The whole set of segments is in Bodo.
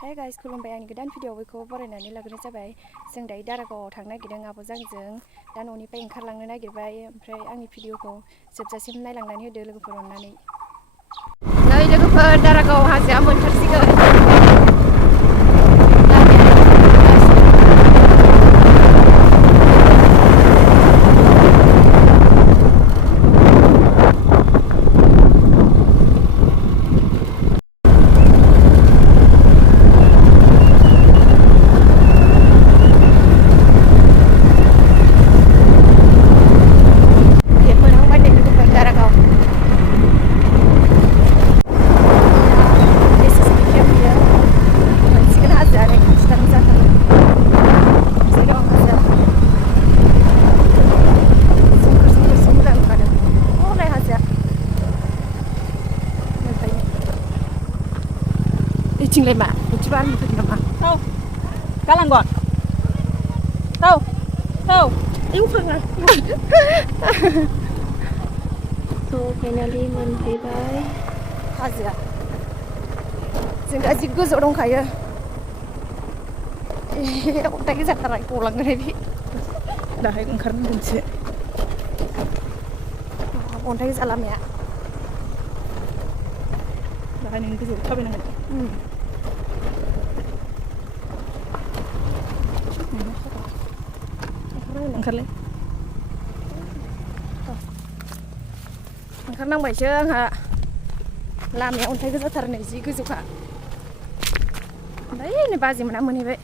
Hey guys, खुलुमबाय आंनि गोदान भिडिअ बेखौ बरायनानै लाग्रोनाय जाबाय। जों दायो दारागावआव थांनो नागिरदों आब'जों आंजों दा न'निफ्राय ओंखारलांनो नागिरबाय। ओमफ्राय आंनि भिडिअखौ जोबजासिम नायलांनानै होदो लोगोफोर अननानै। नै लोगोफोर दारागाव हाजोआ मोनथारसिगोन। Tinggal mak, coba anu tu nama. Tahu, kalang got. Tahu, tahu. Iu pernah. So finally मोनफैबाय हाजोआ. जों दा जि गोजौआव दंखायो. अन्थाइ गोजाथारा गलांगोन बे. दाहाय ओंखारनांगोनसो. अन्थाइ गोजा लामाया. दाहाय नों गोजौआव थाबायनांगोन. ओंखारलाय ओंखारनांबायसो आंहा लामाया अन्थाइ गोजाथारनै जि गोजौखा ओमफ्राय नै बाजैमोना मोनहैबाय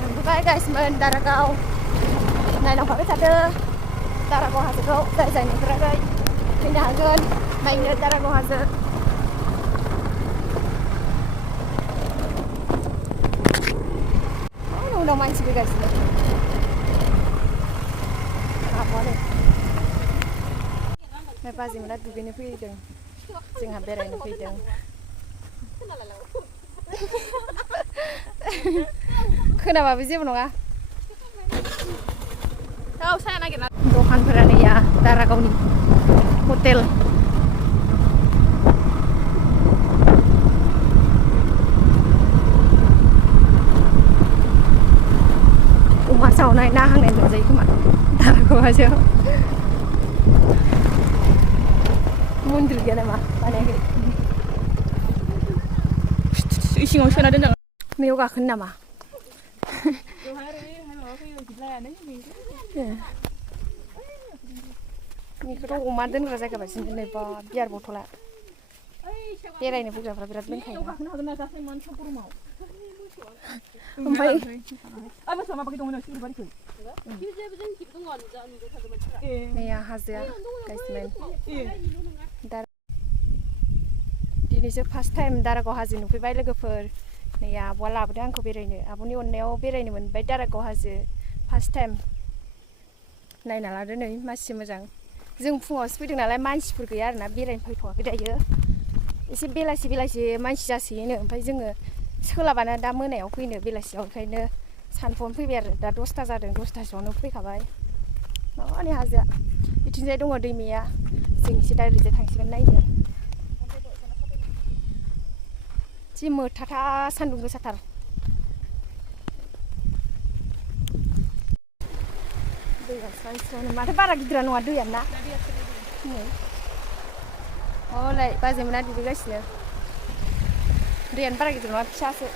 मोनफैबाय गाइसमोन दारागाव नायलांफाबाय थादो दारागाव हाजोखौ जाय जाय नुफेराखै फैनो हागोन नायनो दारागाव हाजो उनाव मानसि फैगासिनो ओमफ्राय बाजैमोना दुगैनो फैदों जोंहा बेरायनो फैदों खोनाबाबो जेबो नङा दखानफोरा नैया दारागावनि हटेल अमा सावनाय ना हांनाय मोनजायो खोमा दारागाव हाजोआव मन्दिर गैया नामा बानायाखै सिङाव सोना दोनदों मेयाव गाखोनो नामा बेखौथ' अमा दोनग्रा जायगा बायदि नै बा बियार बथला बेरायनो फैग्राफ्रा बिराद लोंखायो ओमफ्राय नैया हाजोआ गाइसमोन दिनैसो फार्स्ट टाइम दारागाव हाजो नुफैबाय लोगोफोर नै आब'आ लाबोदों आंखौ बेरायनो आब'नि अननायाव बेरायनो मोनबाय दारागाव हाजो फार्स्ट टाइम नायना लादो नै मानसि मोजां जों फुङावसो फैदों नालाय मानसिफोर गैया आरोना बेरायनो फैथ'वाखै दायो एसे बेलासि मानसि जासोयोनो ओमफ्राय जोङो सोलाबाना दा मोनायाव फैनो बेलासियाव ओंखायनो सानफुआवनो फैबाय आरो दा 10ता जादों 10तासोआवनो फैखाबाय माने हाजोआ बिथिंजाय दङ दैमाया जों एसे दा ओरैजाय थांसिगोन नायनो जि मोथाथा सान्दुं गोसाथार दैया स्राय माथो बारा गिदिरा नङा दैयानो ना हलाय बाजैमोना दुगैगासिनो दैयानो बारा गिदिर नङा फिसासो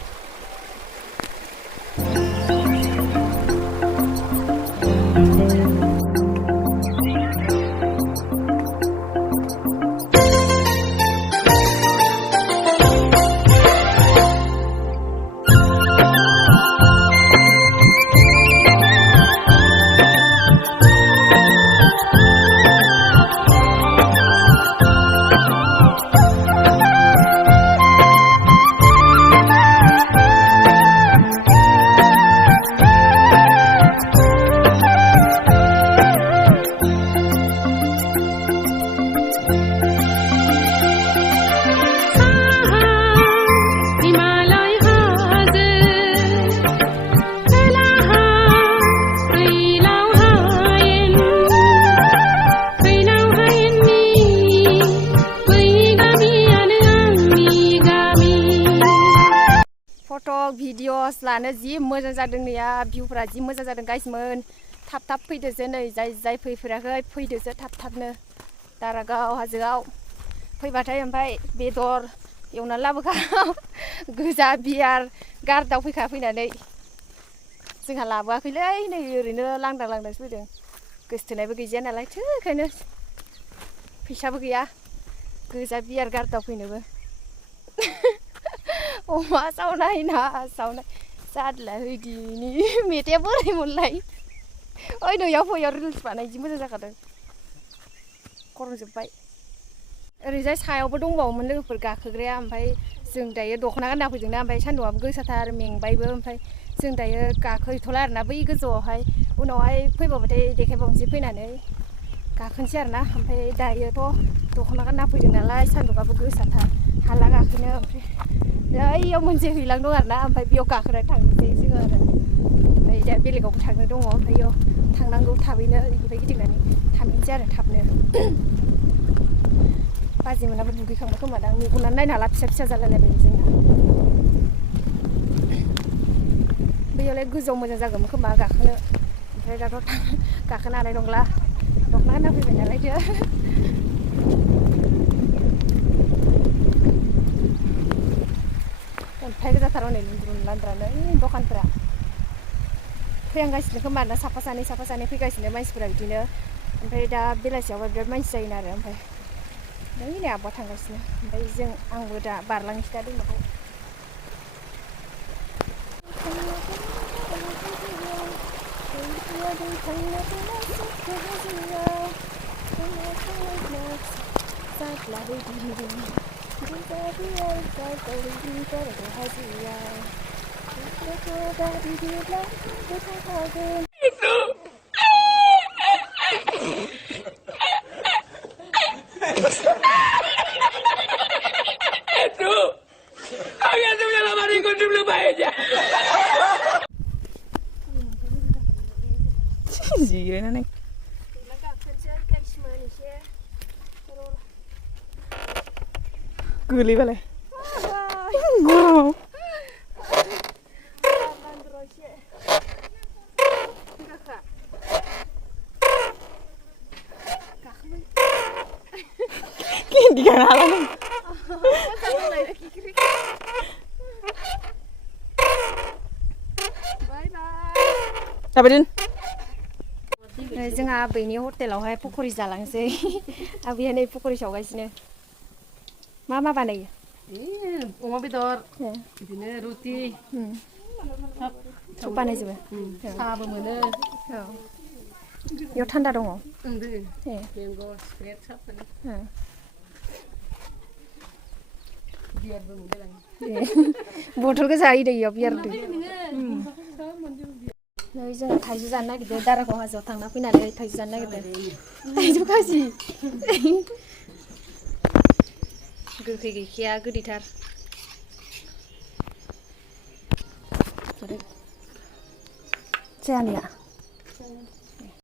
भिडिअस लानो जि मोजां जादों नैया भिउफोरा जि मोजां जादों गाइसमोन थाब फैदोसो नै जाय फैफेराखै फैदोसो थाबनो दारागाव हाजोआव फैबाथाय ओमफ्राय बेदर एवनानै लाबोखा गोजा बियार गारदाव फैनानै जोंहा लाबोआखैलै नै ओरैनो लांदांसो फैदों गोसथोनायबो गैजाया नालाय ओंखायनो फैसाबो गैया गोजा बियार गारदाव फैनोबो अमा सावनाय ना सावनाय जादला होदिनि मेथाइया बोरैमोनलाय ओइ नैयाव फैयाव रिल्स बानाय जि मोजां जाखादों खर'जोब्बाय ओरैजाय सायावबो दंबावोमोन लोगोफोर गाखोग्राया ओमफ्राय जों दायो दख'ना गानना फैदोंना ओमफ्राय सान्दुंआबो गोसाथार मेंबायबो ओमफ्राय जों दायो गाखोहैथ'ला आरोना बै गोजौआवहाय उनावहाय फैबाथाय देखायबावनोसै फैनानै गाखोनोसै आरोना ओमफ्राय दायोथ' दख'ना गानना फैदों नालाय सान्दुंआबो गोसाथार हाला गाखोनो ओमफ्राय ओइयाव मोनसे हैलां दं आरोना ओमफ्राय बेयाव गाखोनानै थांनोसै जोङो आरो ओमफ्राय दा बेलेगावबो थांनो दङ ओमफ्राय बेयाव थांनांगौ थाबैनो बेनिफ्राय गिदिंनानै थांनोसै आरो थाबनो बाजै मोनाबो दुगैखांबाय खोमा दां मेगनानो नायनो हाला फिसा जालायलायबाय जोंना बैयावलाय गोजौआव मोजां जागौमोन खोमा गाखोनो ओमफ्राय दाथ' गाखोनो हानाय नंला दख'ना गानना फैबाय नालायथो अन्थाइ गोजाथार हनै लुन्द्रुन लान्द्रानो दखानफोरा फैहांगासिनो खोमा दा साफा सानै फैगासिनो मानसिफोरा बिदिनो ओमफ्राय दा बेलासियावबा बिराद मानसि जायोना आरो ओमफ्राय नै आब'आ थांगासिनो ओमफ्राय आंबो दा बारलांनोसै दा दैमाखौ जिरायनानै गोलैबालाय गरमाव केन्दि गाना हाला दाबायदिन जोंहा आबैनि हटेलावहाय पक'रि जालांसै आबैया नै पक'रि सावगासिनो मा बानायो अमा बेदर बिदिनो रुटि सब बानायजोबो साहाबो मोनो बेयाव थान्दा दङ मेंग' स्प्रेड साब मोनो बियारबो मोनदों बथल गोजा होयो इयाव बियार दै नै जोङो थाइजौ जानो नागिरदों दारागाव हाजोआव थांना फैनानै थाइजौ जानो नागिरदों थाइजौ खाजि गोखै गैखाया गोदैथार जोंहानिया